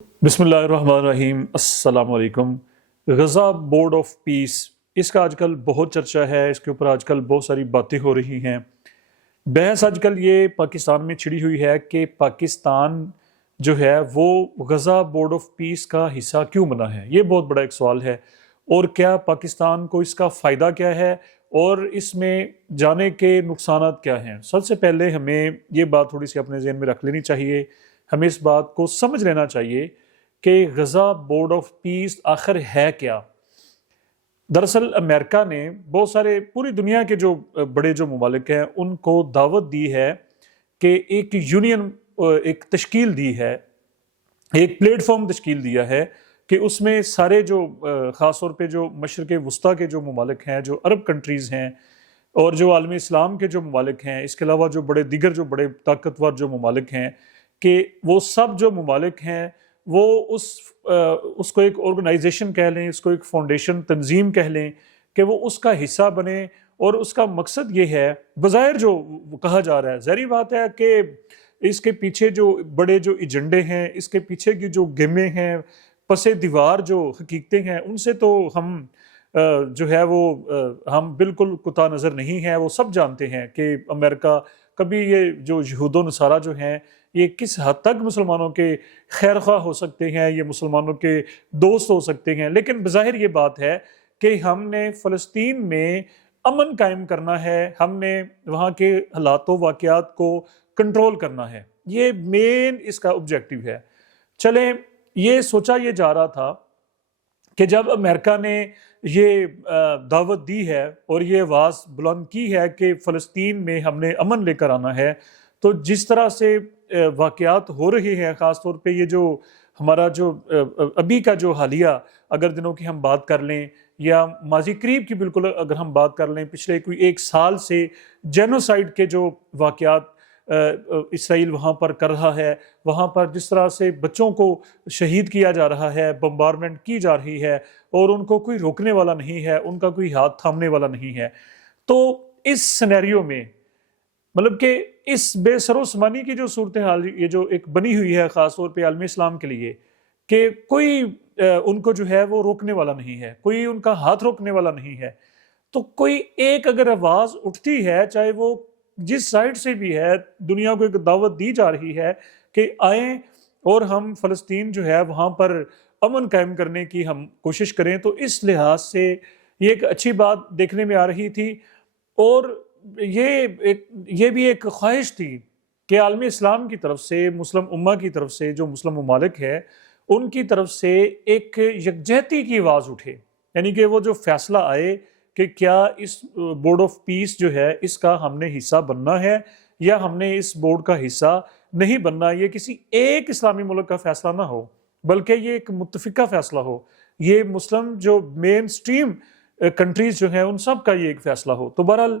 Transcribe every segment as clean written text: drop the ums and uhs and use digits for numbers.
بسم اللہ الرحمن الرحیم، السلام علیکم۔ غزہ بورڈ آف پیس، اس کا آج کل بہت چرچا ہے، اس کے اوپر آج کل بہت ساری باتیں ہو رہی ہیں۔ بحث آج کل یہ پاکستان میں چھڑی ہوئی ہے کہ پاکستان جو ہے وہ غزہ بورڈ آف پیس کا حصہ کیوں بنا ہے۔ یہ بہت بڑا ایک سوال ہے، اور کیا پاکستان کو اس کا فائدہ کیا ہے اور اس میں جانے کے نقصانات کیا ہیں۔ سب سے پہلے ہمیں یہ بات تھوڑی سی اپنے ذہن میں رکھ لینی چاہیے، ہمیں اس بات کو سمجھ لینا چاہیے کہ غزہ بورڈ آف پیس آخر ہے کیا۔ دراصل امریکہ نے بہت سارے پوری دنیا کے جو بڑے جو ممالک ہیں ان کو دعوت دی ہے کہ ایک یونین ایک تشکیل دی ہے، ایک پلیٹ فارم تشکیل دیا ہے کہ اس میں سارے جو خاص طور پہ جو مشرق وسطیٰ کے جو ممالک ہیں، جو عرب کنٹریز ہیں اور جو عالم اسلام کے جو ممالک ہیں، اس کے علاوہ جو بڑے دیگر جو بڑے طاقتور جو ممالک ہیں، کہ وہ سب جو ممالک ہیں وہ اس کو ایک آرگنائزیشن کہہ لیں، اس کو ایک فاؤنڈیشن تنظیم کہہ لیں کہ وہ اس کا حصہ بنے۔ اور اس کا مقصد یہ ہے، بظاہر جو کہا جا رہا ہے، ظاہری بات ہے کہ اس کے پیچھے جو بڑے جو ایجنڈے ہیں، اس کے پیچھے کی جو گیمیں ہیں، پس دیوار جو حقیقتیں ہیں، ان سے تو ہم جو ہے وہ ہم بالکل قطع نظر نہیں ہیں۔ وہ سب جانتے ہیں کہ امریکہ کبھی یہ جو یہود و نصارہ جو ہیں یہ کس حد تک مسلمانوں کے خیر خواہ ہو سکتے ہیں، یہ مسلمانوں کے دوست ہو سکتے ہیں، لیکن بظاہر یہ بات ہے کہ ہم نے فلسطین میں امن قائم کرنا ہے، ہم نے وہاں کے حالات و واقعات کو کنٹرول کرنا ہے۔ یہ مین اس کا آبجیکٹو ہے۔ چلیں، یہ سوچا یہ جا رہا تھا کہ جب امریکہ نے یہ دعوت دی ہے اور یہ آواز بلند کی ہے کہ فلسطین میں ہم نے امن لے کر آنا ہے، تو جس طرح سے واقعات ہو رہے ہیں، خاص طور پہ یہ جو ہمارا جو ابھی کا جو حالیہ اگر دنوں کی ہم بات کر لیں یا ماضی قریب کی بالکل اگر ہم بات کر لیں، پچھلے کوئی ایک سال سے جینوسائیڈ کے جو واقعات اسرائیل وہاں پر کر رہا ہے، وہاں پر جس طرح سے بچوں کو شہید کیا جا رہا ہے، بمبارمنٹ کی جا رہی ہے اور ان کو کوئی روکنے والا نہیں ہے، ان کا کوئی ہاتھ تھامنے والا نہیں ہے، تو اس سینیریو میں مطلب کہ اس بے سر و سمانی کی جو صورتحال یہ جو ایک بنی ہوئی ہے خاص طور پہ عالم اسلام کے لیے، کہ کوئی ان کو جو ہے وہ روکنے والا نہیں ہے، کوئی ان کا ہاتھ روکنے والا نہیں ہے، تو کوئی ایک اگر آواز اٹھتی ہے، چاہے وہ جس سائڈ سے بھی ہے، دنیا کو ایک دعوت دی جا رہی ہے کہ آئیں اور ہم فلسطین جو ہے وہاں پر امن قائم کرنے کی ہم کوشش کریں، تو اس لحاظ سے یہ ایک اچھی بات دیکھنے میں آ رہی تھی۔ اور یہ بھی ایک خواہش تھی کہ عالم اسلام کی طرف سے، مسلم امہ کی طرف سے، جو مسلم ممالک ہے ان کی طرف سے ایک یکجہتی کی آواز اٹھے، یعنی کہ وہ جو فیصلہ آئے کہ کیا اس بورڈ آف پیس جو ہے اس کا ہم نے حصہ بننا ہے یا ہم نے اس بورڈ کا حصہ نہیں بننا۔ یہ کسی ایک اسلامی ملک کا فیصلہ نہ ہو، بلکہ یہ ایک متفقہ فیصلہ ہو، یہ مسلم جو مین سٹریم کنٹریز جو ہیں ان سب کا یہ ایک فیصلہ ہو۔ تو بہرحال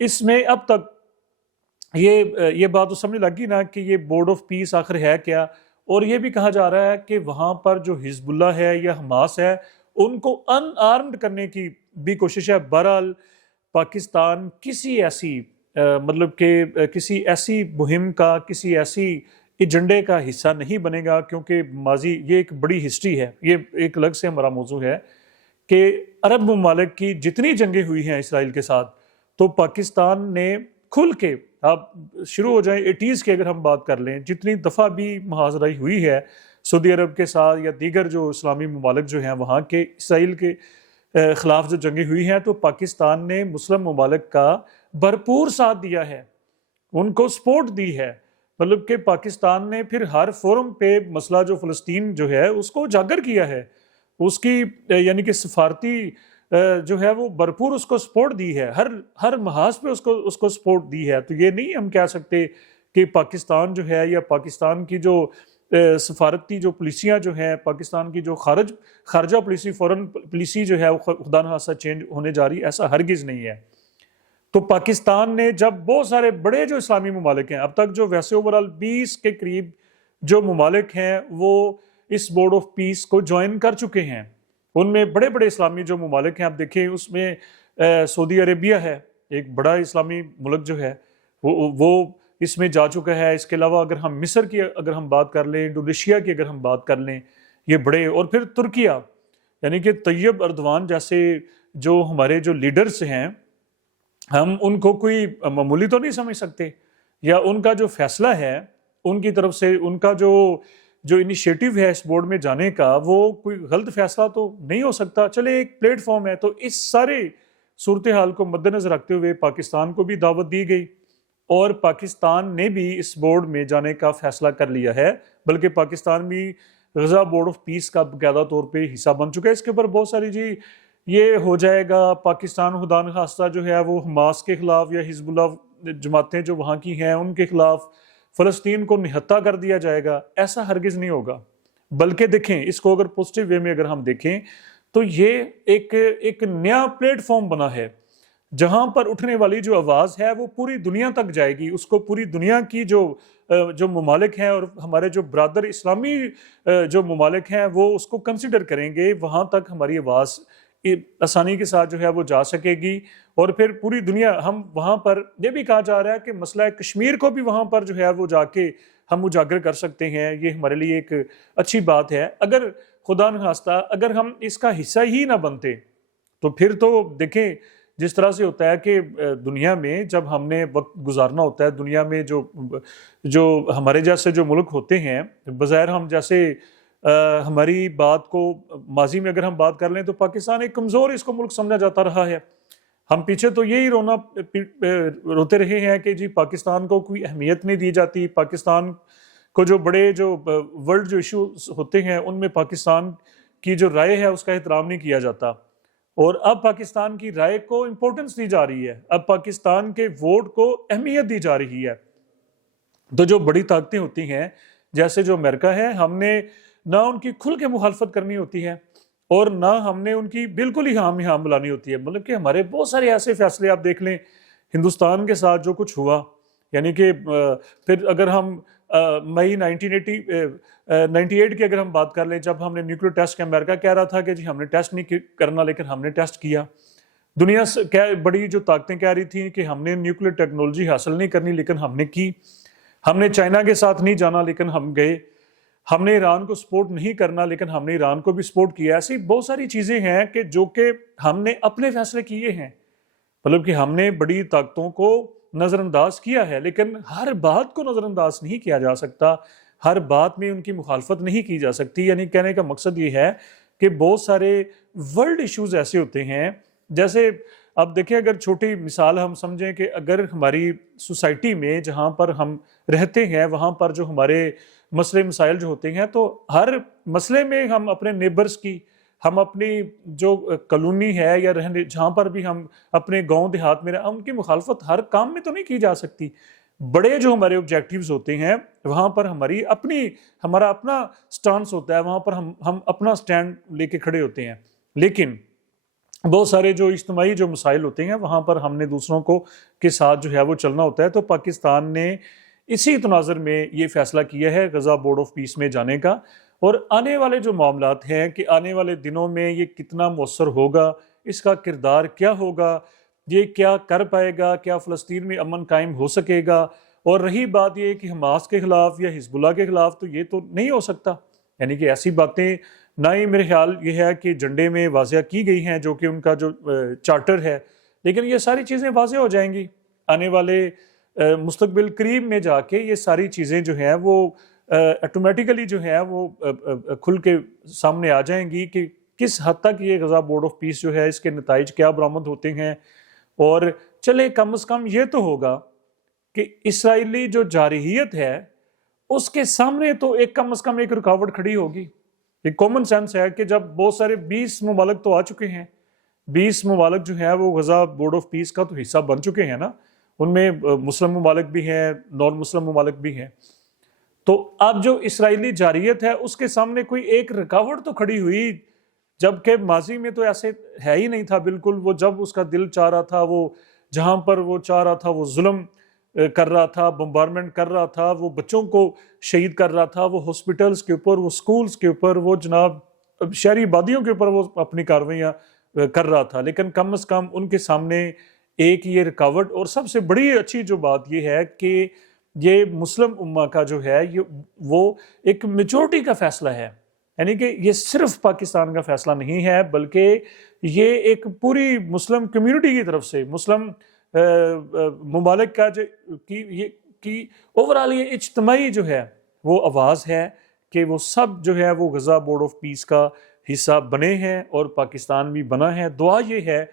اس میں اب تک یہ بات تو سمجھ لگی نا کہ یہ بورڈ آف پیس آخر ہے کیا، اور یہ بھی کہا جا رہا ہے کہ وہاں پر جو حزب اللہ ہے یا حماس ہے ان کو ان آرمڈ کرنے کی بھی کوشش ہے۔ بہرحال پاکستان کسی ایسی مطلب کہ کسی ایسی مہم کا، کسی ایسی ایجنڈے کا حصہ نہیں بنے گا، کیونکہ ماضی یہ ایک بڑی ہسٹری ہے، یہ ایک الگ سے ہمارا موضوع ہے کہ عرب ممالک کی جتنی جنگیں ہوئی ہیں اسرائیل کے ساتھ، تو پاکستان نے کھل کے، آپ شروع ہو جائیں 80s کی اگر ہم بات کر لیں، جتنی دفعہ بھی محاذرائی ہوئی ہے سعودی عرب کے ساتھ یا دیگر جو اسلامی ممالک جو ہیں وہاں کے اسرائیل کے خلاف جو جنگیں ہوئی ہیں، تو پاکستان نے مسلم ممالک کا بھرپور ساتھ دیا ہے، ان کو سپورٹ دی ہے۔ مطلب کہ پاکستان نے پھر ہر فورم پہ مسئلہ جو فلسطین جو ہے اس کو اجاگر کیا ہے، اس کی یعنی کہ سفارتی جو ہے وہ بھرپور اس کو سپورٹ دی ہے، ہر محاذ پہ اس کو سپورٹ دی ہے۔ تو یہ نہیں ہم کہہ سکتے کہ پاکستان جو ہے یا پاکستان کی جو سفارتی جو پالیسیاں جو ہیں، پاکستان کی جو خارجہ پالیسی، فورن پالیسی جو ہے وہ خدا نخواستہ چینج ہونے جا رہی، ایسا ہرگز نہیں ہے۔ تو پاکستان نے جب بہت سارے بڑے جو اسلامی ممالک ہیں، اب تک جو ویسے اوورال 20 کے قریب جو ممالک ہیں وہ اس بورڈ آف پیس کو جوائن کر چکے ہیں، ان میں بڑے بڑے اسلامی جو ممالک ہیں، آپ دیکھیں اس میں سعودی عربیہ ہے، ایک بڑا اسلامی ملک جو ہے، وہ اس میں جا چکا ہے. اس کے علاوہ اگر ہم مصر کی اگر ہم بات کر لیں، انڈونیشیا کی اگر ہم بات کر لیں، یہ بڑے، اور پھر ترکیہ، یعنی کہ طیب اردوان جیسے جو ہمارے جو لیڈرز ہیں، ہم ان کو کوئی معمولی تو نہیں سمجھ سکتے. یا ان کا جو فیصلہ ہے ان کی طرف سے، ان کا جو انیشیٹو ہے اس بورڈ میں جانے کا، وہ کوئی غلط فیصلہ تو نہیں ہو سکتا. چلے ایک پلیٹ فارم ہے. تو اس سارے صورتحال کو مد نظر رکھتے ہوئے پاکستان کو بھی دعوت دی گئی، اور پاکستان نے بھی اس بورڈ میں جانے کا فیصلہ کر لیا ہے. بلکہ پاکستان بھی غزہ بورڈ آف پیس کا باقاعدہ طور پہ حصہ بن چکا ہے. اس کے اوپر بہت ساری یہ ہو جائے گا، پاکستان خدا نخواستہ جو ہے وہ حماس کے خلاف یا حزب اللہ جماعتیں جو وہاں کی ہیں ان کے خلاف فلسطین کو نہتہ کر دیا جائے گا. ایسا ہرگز نہیں ہوگا. بلکہ دیکھیں اس کو اگر پوزیٹیو وے میں اگر ہم دیکھیں تو یہ ایک نیا پلیٹ فارم بنا ہے جہاں پر اٹھنے والی جو آواز ہے وہ پوری دنیا تک جائے گی. اس کو پوری دنیا کی جو ممالک ہیں اور ہمارے جو برادر اسلامی جو ممالک ہیں وہ اس کو کنسیڈر کریں گے. وہاں تک ہماری آواز آسانی کے ساتھ جو ہے وہ جا سکے گی. اور پھر پوری دنیا، ہم وہاں پر یہ بھی کہا جا رہا ہے کہ مسئلہ کشمیر کو بھی وہاں پر جو ہے وہ جا کے ہم اجاگر کر سکتے ہیں. یہ ہمارے لیے ایک اچھی بات ہے. اگر خدا نخواستہ اگر ہم اس کا حصہ ہی نہ بنتے تو پھر تو دیکھیں جس طرح سے ہوتا ہے کہ دنیا میں جب ہم نے وقت گزارنا ہوتا ہے، دنیا میں جو ہمارے جیسے جو ملک ہوتے ہیں، بظاہر ہم جیسے ہماری بات کو ماضی میں اگر ہم بات کر لیں تو پاکستان ایک کمزور اس کو ملک سمجھا جاتا رہا ہے. ہم پیچھے تو یہی روتے رہے ہیں کہ جی پاکستان کو کوئی اہمیت نہیں دی جاتی. پاکستان کو جو بڑے ورلڈ جو ایشوز ہوتے ہیں ان میں پاکستان کی جو رائے ہے اس کا احترام نہیں کیا جاتا. اور اب پاکستان کی رائے کو امپورٹنس دی جا رہی ہے، اب پاکستان کے ووٹ کو اہمیت دی جا رہی ہے. تو جو بڑی طاقتیں ہوتی ہیں جیسے جو امریکہ ہے، ہم نے نہ ان کی کھل کے مخالفت کرنی ہوتی ہے اور نہ ہم نے ان کی بالکل ہی ہاں ہاں بلانی ہوتی ہے. مطلب کہ ہمارے بہت سارے ایسے فیصلے آپ دیکھ لیں ہندوستان کے ساتھ جو کچھ ہوا، یعنی کہ پھر اگر ہم مئی 1998 کی اگر ہم بات کر لیں، جب ہم نے نیوکلیر ٹیسٹ، امریکہ کہہ رہا تھا کہ جی ہم نے ٹیسٹ نہیں کرنا لیکن ہم نے ٹیسٹ کیا. دنیا سے بڑی جو طاقتیں کہہ رہی تھیں کہ ہم نے نیوکلیر ٹیکنالوجی حاصل نہیں کرنی لیکن ہم نے کی. ہم نے چائنا کے ساتھ نہیں جانا لیکن ہم گئے. ہم نے ایران کو سپورٹ نہیں کرنا لیکن ہم نے ایران کو بھی سپورٹ کیا. ایسی بہت ساری چیزیں ہیں کہ جو کہ ہم نے اپنے فیصلے کیے ہیں. مطلب کہ ہم نے بڑی طاقتوں کو نظر انداز کیا ہے، لیکن ہر بات کو نظر انداز نہیں کیا جا سکتا، ہر بات میں ان کی مخالفت نہیں کی جا سکتی. یعنی کہنے کا مقصد یہ ہے کہ بہت سارے ورلڈ ایشوز ایسے ہوتے ہیں، جیسے اب دیکھیں اگر چھوٹی مثال ہم سمجھیں کہ اگر ہماری سوسائٹی میں جہاں پر ہم رہتے ہیں وہاں پر جو ہمارے مسئلے مسائل جو ہوتے ہیں، تو ہر مسئلے میں ہم اپنے نیبرز کی، ہم اپنی جو کالونی ہے یا رہنے جہاں پر بھی ہم اپنے گاؤں دیہات میں ان کی مخالفت ہر کام میں تو نہیں کی جا سکتی. بڑے جو ہمارے آبجیکٹیوز ہوتے ہیں وہاں پر ہمارا اپنا سٹانس ہوتا ہے، وہاں پر ہم اپنا سٹینڈ لے کے کھڑے ہوتے ہیں. لیکن بہت سارے جو اجتماعی جو مسائل ہوتے ہیں وہاں پر ہم نے دوسروں کے ساتھ جو ہے وہ چلنا ہوتا ہے. تو پاکستان نے اسی تناظر میں یہ فیصلہ کیا ہے غزہ بورڈ آف پیس میں جانے کا. اور آنے والے جو معاملات ہیں کہ آنے والے دنوں میں یہ کتنا مؤثر ہوگا، اس کا کردار کیا ہوگا، یہ کیا کر پائے گا، کیا فلسطین میں امن قائم ہو سکے گا. اور رہی بات یہ کہ حماس کے خلاف یا حزب اللہ کے خلاف، تو یہ تو نہیں ہو سکتا. یعنی کہ ایسی باتیں نہ ہی میرے خیال یہ ہے کہ جھنڈے میں واضح کی گئی ہیں جو کہ ان کا جو چارٹر ہے، لیکن یہ ساری چیزیں واضح ہو جائیں گی آنے والے مستقبل قریب میں جا کے. یہ ساری چیزیں جو ہیں وہ آٹومیٹیکلی جو ہے وہ کھل کے سامنے آ جائیں گی کہ کس حد تک یہ غزہ بورڈ آف پیس جو ہے اس کے نتائج کیا برآمد ہوتے ہیں. اور چلے کم از کم یہ تو ہوگا کہ اسرائیلی جو جارحیت ہے اس کے سامنے تو کم از کم ایک رکاوٹ کھڑی ہوگی. ایک کامن سینس ہے کہ جب بہت سارے 20 ممالک تو آ چکے ہیں، 20 ممالک جو ہے وہ غزہ بورڈ آف پیس کا تو حصہ بن چکے ہیں نا، ان میں مسلم ممالک بھی ہیں، نان مسلم ممالک بھی ہیں. تو اب جو اسرائیلی جارحیت ہے اس کے سامنے کوئی ایک رکاوٹ تو کھڑی ہوئی، جبکہ ماضی میں تو ایسے ہے ہی نہیں تھا بالکل. وہ جب اس کا دل چاہ رہا تھا، وہ جہاں پر وہ چاہ رہا تھا وہ ظلم کر رہا تھا، بمبارمنٹ کر رہا تھا، وہ بچوں کو شہید کر رہا تھا، وہ ہاسپٹلز کے اوپر، وہ سکولز کے اوپر، وہ جناب شہری آبادیوں کے اوپر وہ اپنی کارروائیاں کر رہا تھا. لیکن کم از کم ان کے سامنے ایک یہ رکاوٹ، اور سب سے بڑی اچھی جو بات یہ ہے کہ یہ مسلم امہ کا جو ہے وہ ایک میجورٹی کا فیصلہ ہے، یعنی کہ یہ صرف پاکستان کا فیصلہ نہیں ہے، بلکہ یہ ایک پوری مسلم کمیونٹی کی طرف سے، مسلم ممالک کا کی اوورال یہ اجتماعی جو ہے وہ آواز ہے کہ وہ سب جو ہے وہ غزہ بورڈ آف پیس کا حصہ بنے ہیں اور پاکستان بھی بنا ہے۔ دعا یہ ہے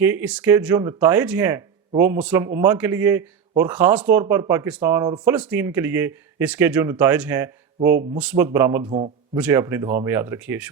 کہ اس کے جو نتائج ہیں وہ مسلم امہ کے لیے اور خاص طور پر پاکستان اور فلسطین کے لیے اس کے جو نتائج ہیں وہ مثبت برآمد ہوں۔ مجھے اپنی دعاؤں میں یاد رکھیے۔ شکریہ۔